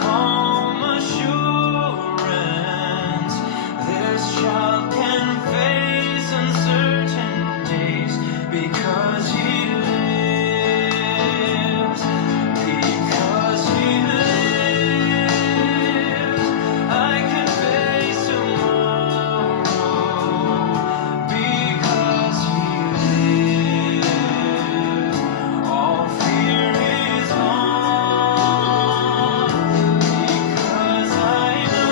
calm assurance this child can face uncertain days because he lives. Because he lives, I can face tomorrow. Because he lives, all fear is gone. Because I know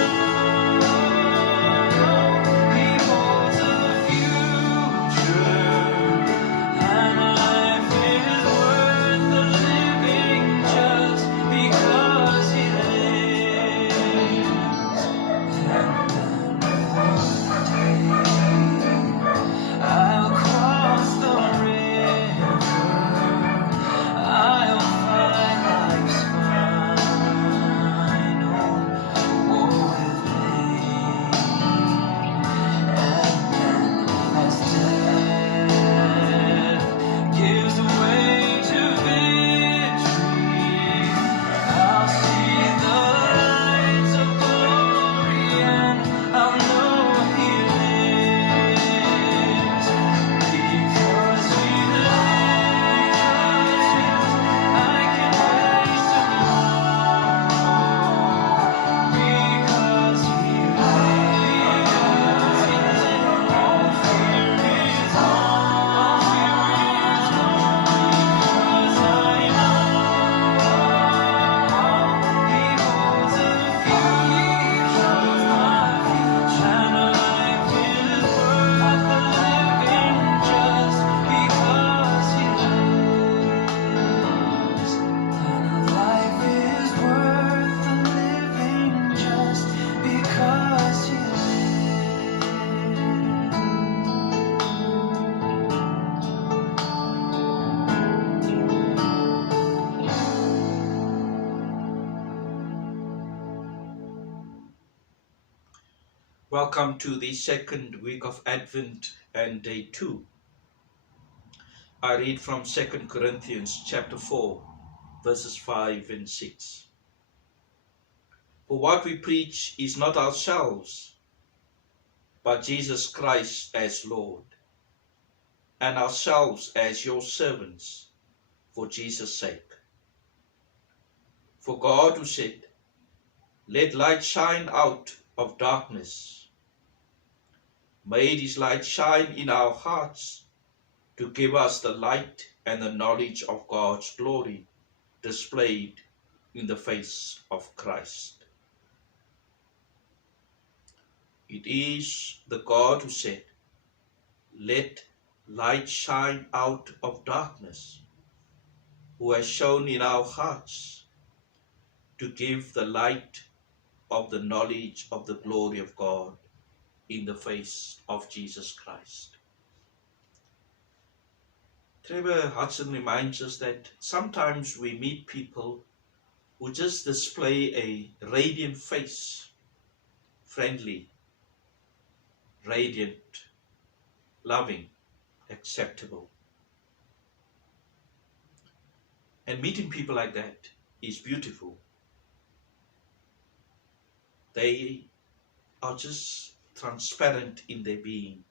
he holds the future, and life is worth the living just because he lives. And then one day I'll cross the river, I'll find life's final war with pain. And then as death gives way to victory, I'll see the lights of glory and I'll know he lives. Because he lives, I can face tomorrow. Because he lives, all fear is gone. Because I know he holds the future, and life is worth the living just because he lives. And life is worth the living just because he lives. Welcome to the second week of Advent and day 2. I read from 2 Corinthians chapter 4, verses 5 and 6. For what we preach is not ourselves, but Jesus Christ as Lord, and ourselves as your servants for Jesus' sake. For God, who said, "Let light shine out of darkness," made his light shine in our hearts to give us the light and the knowledge of God's glory displayed in the face of Christ. It is the God who said, "Let light shine out of darkness," who has shone in our hearts to give the light of the knowledge of the glory of God in the face of Jesus Christ. Trevor Hudson reminds us that sometimes we meet people who just display a radiant face, friendly, radiant, loving, acceptable. And meeting people like that is beautiful. They are just transparent in their being.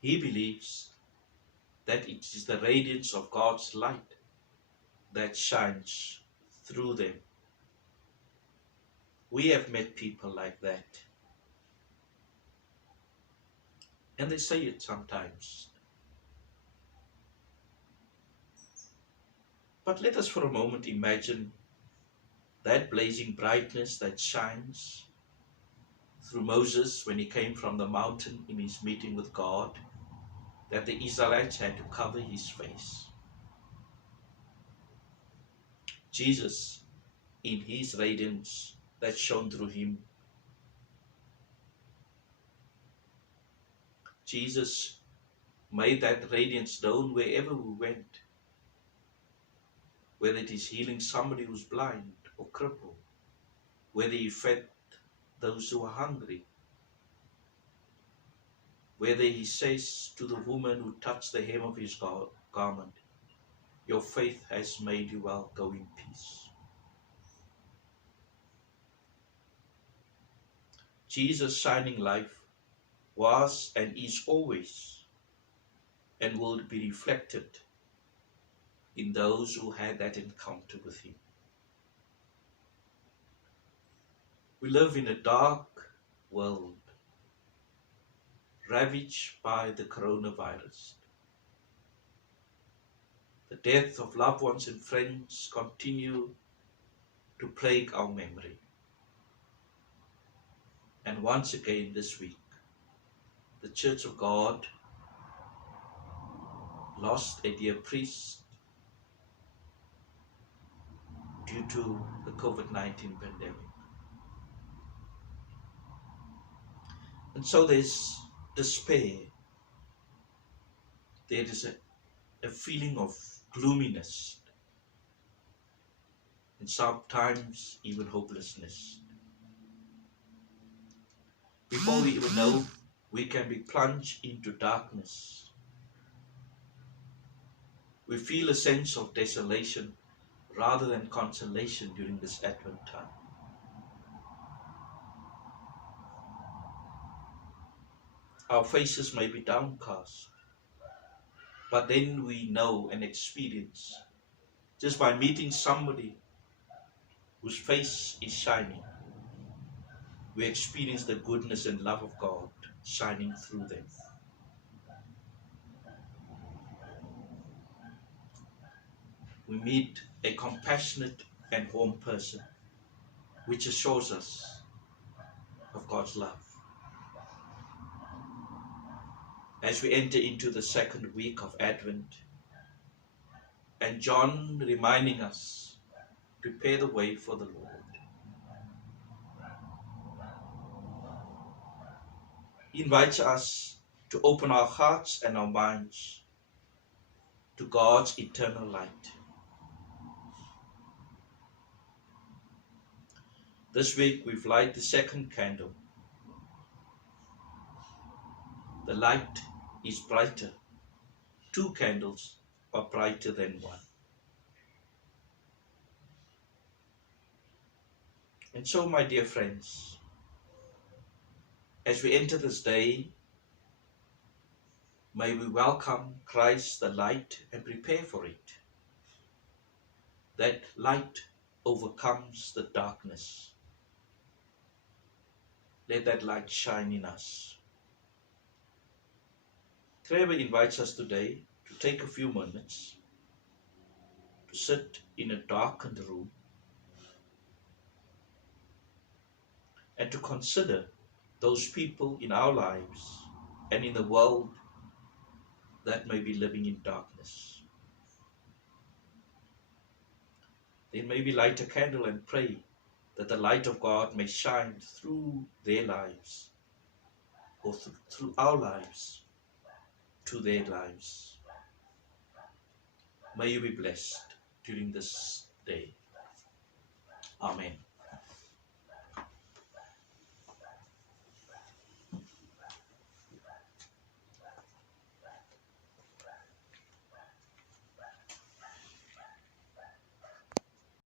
He believes that it is the radiance of God's light that shines through them. We have met people like that. And they say it sometimes. But let us for a moment imagine that blazing brightness that shines through Moses when he came from the mountain in his meeting with God, that the Israelites had to cover his face. Jesus, in his radiance that shone through him, Jesus made that radiance known wherever we went, whether it is healing somebody who's blind or crippled, whether he fed those who are hungry, whether he says to the woman who touched the hem of his garment, Your faith has made you well. Go in peace. Jesus' shining life was and is always and will be reflected in those who had that encounter with him. We live in a dark world, ravaged by the coronavirus. The death of loved ones and friends continue to plague our memory. And once again this week, the Church of God lost a dear priest due to the COVID-19 pandemic. And so there's despair. There is a feeling of gloominess and sometimes even hopelessness. Before we even know, we can be plunged into darkness. We feel a sense of desolation rather than consolation during this Advent time. Our faces may be downcast, but then we know and experience, just by meeting somebody whose face is shining, we experience the goodness and love of God shining through them. We meet a compassionate and warm person, which assures us of God's love. As we enter into the second week of Advent, and John reminding us, prepare the way for the Lord. He invites us to open our hearts and our minds to God's eternal light. This week we've lighted the second candle. The light is brighter. 2 candles are brighter than 1. And so, my dear friends, as we enter this day, may we welcome Christ the light and prepare for it. That light overcomes the darkness. Let that light shine in us. Trevor invites us today to take a few minutes to sit in a darkened room and to consider those people in our lives and in the world that may be living in darkness. Then maybe light a candle and pray that the light of God may shine through their lives or through our lives to their lives. May you be blessed during this day. Amen.